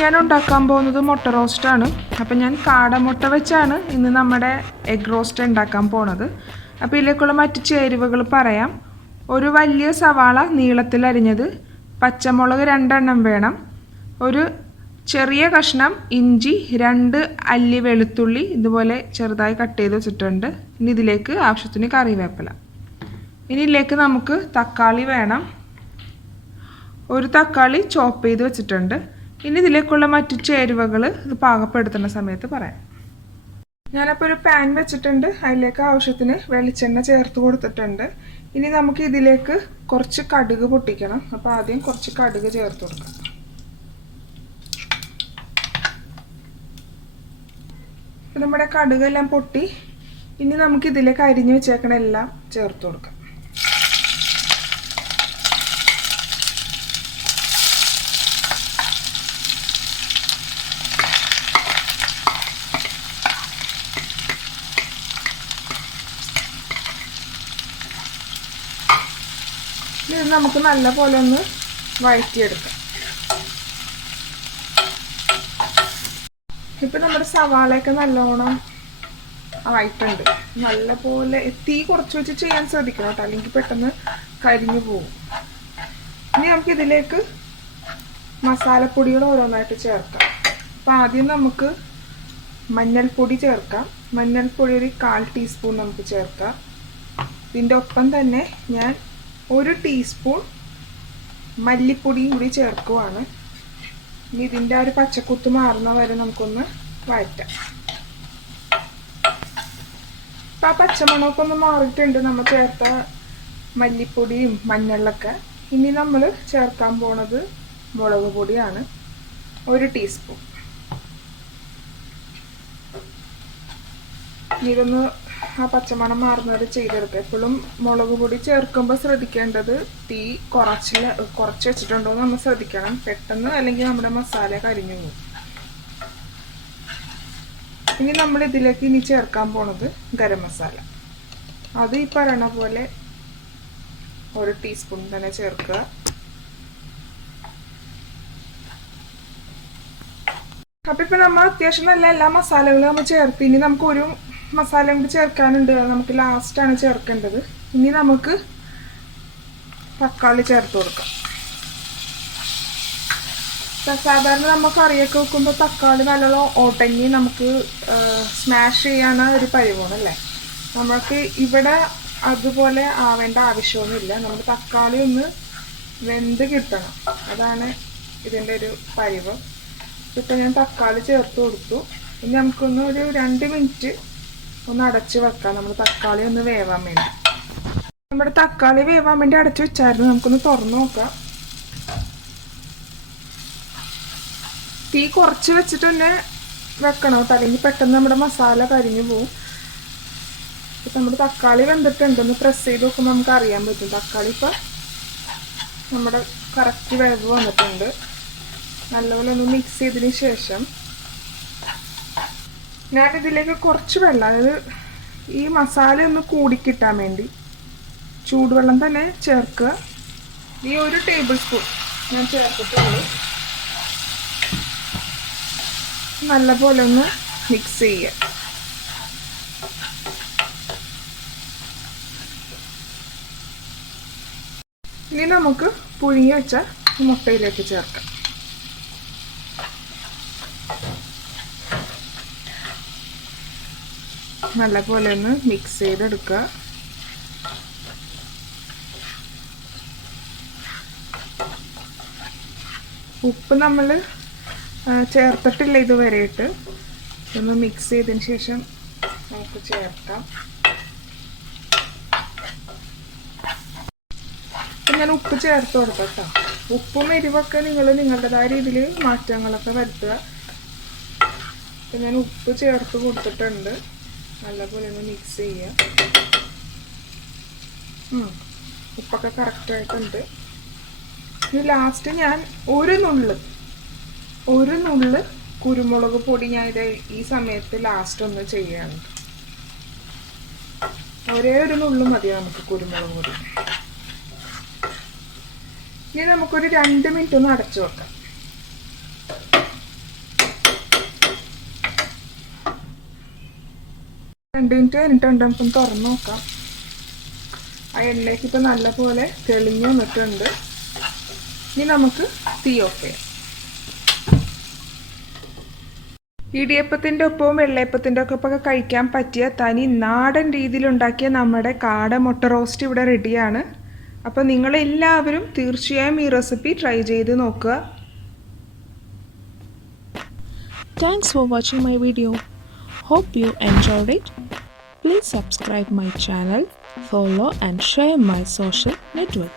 ഞാൻ ഉണ്ടാക്കാൻ പോകുന്നത് മുട്ട റോസ്റ്റാണ്. അപ്പം ഞാൻ കാടമുട്ട വെച്ചാണ് ഇന്ന് നമ്മുടെ എഗ് റോസ്റ്റ് ഉണ്ടാക്കാൻ പോണത്. അപ്പോൾ ഇതിലേക്കുള്ള മറ്റ് ചേരുവകൾ പറയാം. ഒരു വലിയ സവാള നീളത്തിൽ അരിഞ്ഞത്, പച്ചമുളക് 2 എണ്ണം വേണം, ഒരു ചെറിയ കഷ്ണം ഇഞ്ചി, 2 അല്ലി വെളുത്തുള്ളി ഇതുപോലെ ചെറുതായി കട്ട് ചെയ്ത് വെച്ചിട്ടുണ്ട്. ഇനി ഇതിലേക്ക് ആവശ്യത്തിന് കറിവേപ്പില. ഇനി ഇതിലേക്ക് നമുക്ക് തക്കാളി വേണം. ഒരു തക്കാളി ചോപ്പ് ചെയ്ത് വെച്ചിട്ടുണ്ട്. ഇനി ഇതിലേക്കുള്ള മറ്റു ചേരുവകൾ ഇത് പാകപ്പെടുത്തുന്ന സമയത്ത് പറയാം. ഞാനപ്പോൾ ഒരു പാൻ വെച്ചിട്ടുണ്ട്. അതിലേക്ക് ആവശ്യത്തിന് വെളിച്ചെണ്ണ ചേർത്ത് കൊടുത്തിട്ടുണ്ട്. ഇനി നമുക്ക് ഇതിലേക്ക് കുറച്ച് കടുക് പൊട്ടിക്കണം. അപ്പോൾ ആദ്യം കുറച്ച് കടുക് ചേർത്ത് കൊടുക്കാം. അപ്പോൾ നമ്മുടെ കടുകെല്ലാം പൊട്ടി. ഇനി നമുക്ക് ഇതിലേക്ക് അരിഞ്ഞു വെച്ചേക്കണ എല്ലാം ചേർത്ത് കൊടുക്കാം. ഇത് നമുക്ക് നല്ല പോലെ ഒന്ന് വഴറ്റിയെടുക്കാം. ഇപ്പം നമ്മുടെ സവാളയൊക്കെ നല്ലോണം ആയിട്ടുണ്ട്. നല്ല പോലെ തീ കുറച്ച് വെച്ച് ചെയ്യാൻ ശ്രദ്ധിക്കണം കേട്ടോ, അല്ലെങ്കിൽ പെട്ടെന്ന് കരിഞ്ഞു പോകും. ഇനി നമുക്ക് ഇതിലേക്ക് മസാലപ്പൊടികൾ ഓരോന്നായിട്ട് ചേർക്കാം. അപ്പം ആദ്യം നമുക്ക് മഞ്ഞൾപ്പൊടി ചേർക്കാം. മഞ്ഞൾപ്പൊടി ഒരു 1/4 ടീസ്പൂൺ നമുക്ക് ചേർക്കാം. ഇതിൻ്റെ ഒപ്പം തന്നെ ഞാൻ 1 ടീസ്പൂൺ മല്ലിപ്പൊടിയും കൂടി ചേർക്കുവാണ്. ഇനി ഇതിൻ്റെ ഒരു പച്ചക്കുത്ത് മാറുന്ന വരെ നമുക്കൊന്ന് വഴറ്റാം. ഇപ്പം ആ പച്ചമണമൊക്കെ ഒന്ന് മാറിയിട്ടുണ്ട് നമ്മൾ ചേർത്ത മല്ലിപ്പൊടിയും മഞ്ഞളിലൊക്കെ. ഇനി നമ്മൾ ചേർക്കാൻ പോണത് മുളക് പൊടിയാണ്, 1 ടീസ്പൂൺ. ഇതൊന്ന് ആ പച്ചമണം മാറുന്നത് ചെയ്തെടുക്കുക. എപ്പോഴും മുളക് പൊടി ചേർക്കുമ്പോൾ ശ്രദ്ധിക്കേണ്ടത് തീ കുറച്ച് വെച്ചിട്ടുണ്ടോ എന്ന് നമ്മൾ ശ്രദ്ധിക്കണം. പെട്ടെന്ന് അല്ലെങ്കിൽ നമ്മുടെ മസാല കരിഞ്ഞു പോകും. ഇനി നമ്മൾ ഇതിലേക്ക് ഇനി ചേർക്കാൻ പോണത് ഗരം മസാല. അത് ഈ പറയണ പോലെ 1 ടീസ്പൂൺ തന്നെ ചേർക്കുക. അപ്പം ഇപ്പം നമ്മൾ അത്യാവശ്യം നല്ല എല്ലാ മസാലകളും നമ്മൾ ചേർത്ത്. ഇനി നമുക്കൊരു മസാല കൂടി ചേർക്കാനുണ്ട്. നമുക്ക് ലാസ്റ്റാണ് ചേർക്കേണ്ടത്. ഇനി നമുക്ക് തക്കാളി ചേർത്ത് കൊടുക്കാം. സാധാരണ നമ്മൾ കറിയൊക്കെ വെക്കുമ്പോൾ തക്കാളി നല്ലോണം ഉടങ്ങി നമുക്ക് സ്മാഷ് ചെയ്യാൻ ഒരു പരിവാണല്ലേ. നമുക്ക് ഇവിടെ അതുപോലെ ആവേണ്ട ആവശ്യമൊന്നുമില്ല. നമുക്ക് തക്കാളി ഒന്ന് വെന്ത് കിട്ടണം, അതാണ് ഇതിൻ്റെ ഒരു പരിവ്. ഇപ്പം ഞാൻ തക്കാളി ചേർത്ത് കൊടുത്തു. ഇനി നമുക്കൊന്ന് ഒരു 2 മിനിറ്റ് ഒന്ന് അടച്ച് വെക്കാം, നമ്മൾ തക്കാളി ഒന്ന് വേവാൻ വേണ്ടി. നമ്മുടെ തക്കാളി വേവാൻ വേണ്ടി അടച്ചു വെച്ചായിരുന്നു. നമുക്കൊന്ന് തുറന്നു നോക്കാം. തീ കുറച്ച് വെച്ചിട്ട് തന്നെ വെക്കണം കേട്ടോ, അല്ലെങ്കിൽ പെട്ടെന്ന് നമ്മുടെ മസാല കരിഞ്ഞു പോവും. ഇപ്പം നമ്മുടെ തക്കാളി വെന്തിട്ടുണ്ട്. ഒന്ന് പ്രസ് ചെയ്ത് നോക്കുമ്പോൾ നമുക്ക് അറിയാൻ പറ്റും. തക്കാളി ഇപ്പം നമ്മുടെ കറക്റ്റ് വേവ് വന്നിട്ടുണ്ട്. നല്ലപോലെ ഒന്ന് മിക്സ് ചെയ്തതിന് ശേഷം ഞാനിതിലേക്ക് കുറച്ച് വെള്ളം, അതായത് ഈ മസാല ഒന്ന് കൂടിക്കിട്ടാൻ വേണ്ടി ചൂടുവെള്ളം തന്നെ ചേർക്കുക. ഈ 1 ടേബിൾ സ്പൂൺ ഞാൻ ചേർത്തിട്ടുള്ളൂ. നല്ലപോലെ ഒന്ന് മിക്സ് ചെയ്യുക. ഇനി നമുക്ക് പുഴുങ്ങി വെച്ച മുട്ടയിലേക്ക് ചേർക്കാം. നല്ലപോലെ ഒന്ന് മിക്സ് ചെയ്തെടുക്കുക. ഉപ്പ് നമ്മൾ ചേർത്തിട്ടില്ല ഇതുവരെയിട്ട്. ഒന്ന് മിക്സ് ചെയ്തതിന് ശേഷം നമുക്ക് ചേർക്കാം. ഞാൻ ഉപ്പ് ചേർത്ത് കൊടുക്കാം കേട്ടോ. ഉപ്പും എരിവൊക്കെ നിങ്ങൾ നിങ്ങളുടേതായ രീതിയിൽ മാറ്റങ്ങളൊക്കെ വരുത്തുക. അപ്പം ഞാൻ ഉപ്പ് ചേർത്ത് കൊടുത്തിട്ടുണ്ട്. നല്ലപോലെ ഒന്ന് മിക്സ് ചെയ്യുക. ഉപ്പൊക്കെ കറക്റ്റായിട്ടുണ്ട്. ഇനി ലാസ്റ്റ് ഞാൻ ഒരു നുള്ള് കുരുമുളക് പൊടി ഞാൻ ഈ സമയത്ത് ലാസ്റ്റ് ഒന്ന് ചെയ്യുകയാണ്. ഒരേ ഒരു നുള്ളു മതി നമുക്ക് കുരുമുളക് പൊടി. ഇനി നമുക്കൊരു 2 മിനിറ്റ് ഒന്ന് അടച്ചു വെക്കാം. 2 മിനിറ്റ് കഴിഞ്ഞിട്ടുണ്ട്. നമുക്കൊന്ന് തുറന്ന് നോക്കാം. ആ എണ്ണയ്ക്ക് ഇപ്പോൾ നല്ലപോലെ തെളിഞ്ഞു വന്നിട്ടുണ്ട്. ഇനി നമുക്ക് തീ ഓഫ് ചെയ്യാം. ഇടിയപ്പത്തിൻ്റെ ഒപ്പവും വെള്ളയപ്പത്തിൻ്റെ ഒപ്പം കഴിക്കാൻ പറ്റിയ തനി നാടൻ രീതിയിലുണ്ടാക്കിയ നമ്മുടെ കാട മുട്ട റോസ്റ്റ് ഇവിടെ റെഡിയാണ്. അപ്പോൾ നിങ്ങളെല്ലാവരും തീർച്ചയായും ഈ റെസിപ്പി ട്രൈ ചെയ്ത് നോക്കുക. Thanks for watching my video. Hope you enjoyed it. Please subscribe my channel, follow and share my social network.